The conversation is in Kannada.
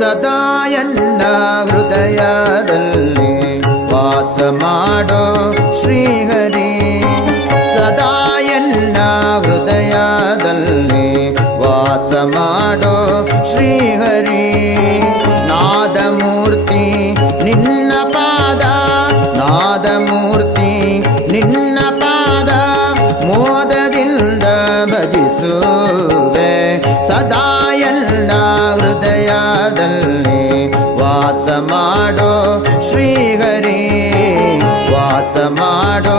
ಸದಾ ಎಲ್ಲ ಹೃದಯದಲ್ಲಿ ವಾಸ ಮಾಡೋ ಶ್ರೀಹರಿ. ಸದಾ ಎಲ್ಲ ಹೃದಯದಲ್ಲಿ ವಾಸ ಮಾಡೋ ಶ್ರೀಹರಿ. ನಾದಮೂರ್ತಿ ನಿನ್ನ ಪಾದ, ನಾದಮೂರ್ತಿ ನಿನ್ನ ಪಾದ, ಮೋದದಿಂದ ಭಜಿಸುವೆ. ಸದಾ ಎಲ್ಲ ಹೃದಯದಲ್ಲಿ ವಾಸ ಮಾಡೋ ಶ್ರೀಹರಿ, ವಾಸ ಮಾಡೋ